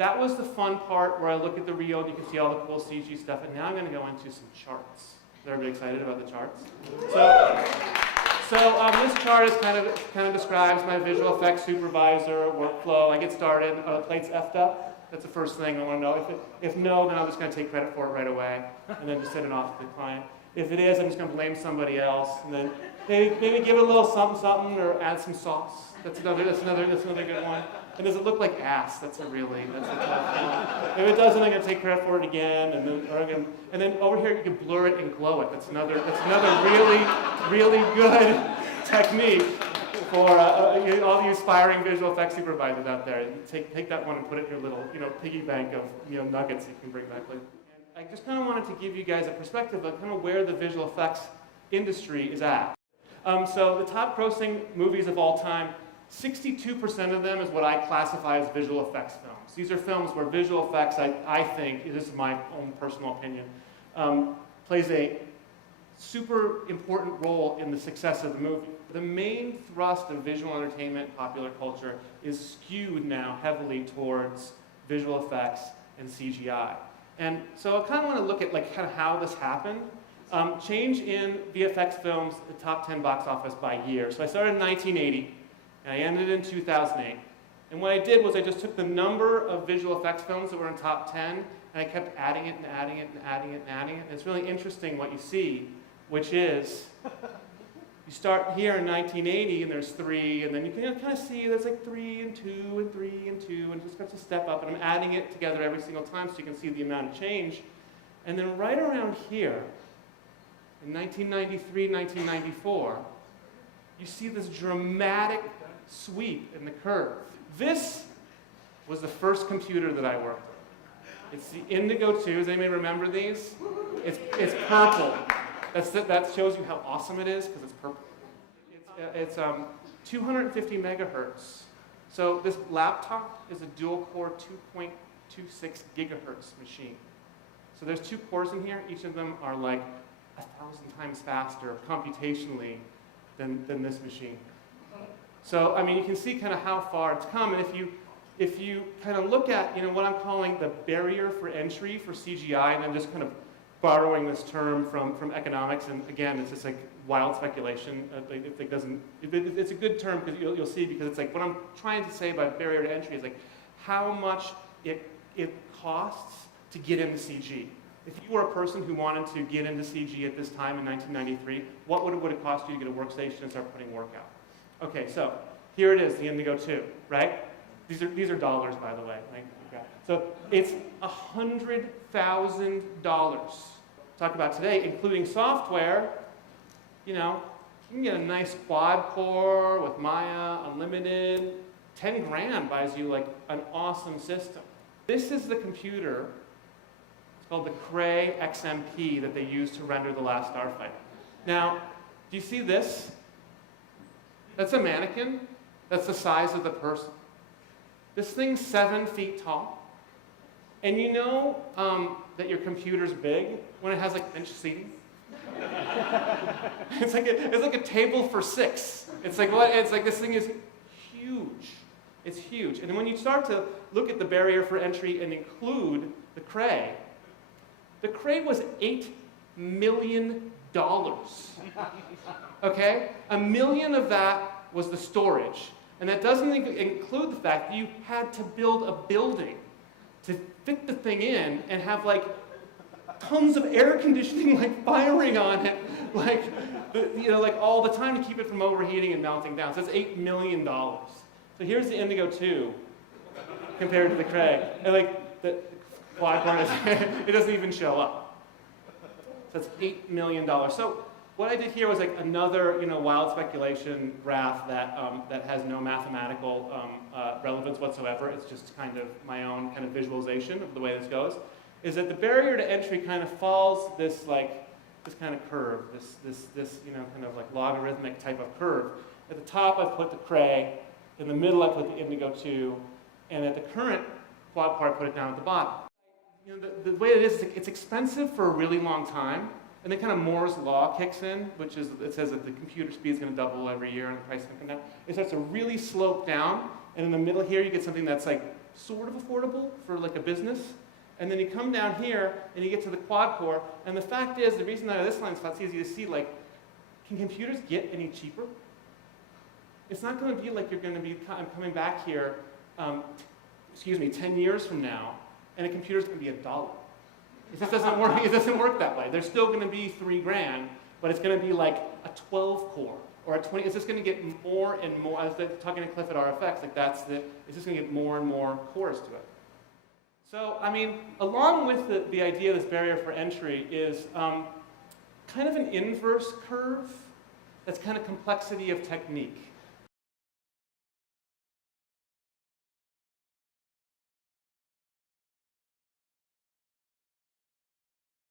that was the fun part where I look at the reel and you can see all the cool CG stuff. And now I'm going to go into some charts. Is everybody excited about the charts? So this chart is kind of describes my visual effects supervisor workflow. I get started. The plate's effed up. That's the first thing I want to know. If no, then I'm just going to take credit for it right away, and then just send it off to the client. If it is, I'm just going to blame somebody else, and then maybe give it a little something, or add some sauce. That's another good one. And does it look like ass? That's a tough one. If it doesn't, I'm going to take credit for it again, and then over here you can blur it and glow it. That's another really good technique for all the aspiring visual effects supervisors out there. Take that one and put it in your little piggy bank of nuggets you can bring back later. I just kind of wanted to give you guys a perspective of kind of where the visual effects industry is at. So the top grossing movies of all time, 62% of them is what I classify as visual effects films. These are films where visual effects, I think, this is my own personal opinion, plays a super important role in the success of the movie. The main thrust of visual entertainment and popular culture is skewed now heavily towards visual effects and CGI. And so I kind of want to look at kind of how this happened. Change in VFX films, the top 10 box office by year. So I started in 1980, and I ended in 2008. And what I did was I just took the number of visual effects films that were in top 10, and I kept adding it and adding it and adding it and adding it. And it's really interesting what you see, which is, you start here in 1980, and there's 3, and then you can kind of see there's like 3 and 2 and 3 and 2, and it just starts to step up, and I'm adding it together every single time so you can see the amount of change. And then right around here, in 1993, 1994, you see this dramatic sweep in the curve. This was the first computer that I worked with. It's the Indigo 2. Does anybody remember these? It's purple. That shows you how awesome it is, because it's purple. It's 250 megahertz. So this laptop is a dual-core 2.26 gigahertz machine. So there's 2 cores in here. Each of them are like 1,000 times faster computationally than this machine. So I mean, you can see kind of how far it's come. And if you kind of look at what I'm calling the barrier for entry for CGI, and I'm just kind of borrowing this term from economics, and again, it's just like wild speculation. It's a good term because you'll see, because it's like what I'm trying to say by barrier to entry is like how much it costs to get into CG. If you were a person who wanted to get into CG at this time in 1993, what would it cost you to get a workstation and start putting work out? Okay, so here it is, the Indigo 2, right? These are dollars, by the way. Right? Okay. So it's $100,000. Talk about today, including software. You can get a nice quad core with Maya, unlimited. 10 grand buys you like an awesome system. This is the computer. It's called the Cray XMP that they used to render The Last Starfighter. Now, do you see this? That's a mannequin. That's the size of the person. This thing's 7 feet tall. And you know that your computer's big when it has like bench seating? It's like a table for 6. It's like what? It's like this thing is huge. It's huge. And then when you start to look at the barrier for entry and include the Cray was $8 million. Okay? $1 million of that was the storage. And that doesn't include the fact that you had to build a building to fit the thing in and have like tons of air conditioning like firing on it, like all the time to keep it from overheating and melting down. So that's $8 million. So here's the Indigo 2 compared to the Cray. And like the quad core, it doesn't even show up. So that's $8 million. So what I did here was like another wild speculation graph that has no mathematical relevance whatsoever. It's just kind of my own kind of visualization of the way this goes. Is that the barrier to entry kind of falls this kind of curve, this kind of like logarithmic type of curve. At the top I put the Cray, in the middle I put the Indigo 2, and at the current quad core I put it down at the bottom. The way it is, it's expensive for a really long time. And then kind of Moore's law kicks in, which is, it says that the computer speed is going to double every year and the price is going to come down. It starts to really slope down, and in the middle here you get something that's like sort of affordable for like a business. And then you come down here and you get to the quad core. And the fact is, the reason that this line's not easy to see, like, can computers get any cheaper? It's not going to be like you're going to be coming back here, 10 years from now, and a computer's going to be $1. It just doesn't work. It doesn't work that way. There's still going to be $3,000, but it's going to be like a 12 core or a 20. It's just going to get more and more. I was talking to Cliff at RFX, like it's just going to get more and more cores to it. So, I mean, along with the idea of this barrier for entry is kind of an inverse curve that's kind of complexity of technique.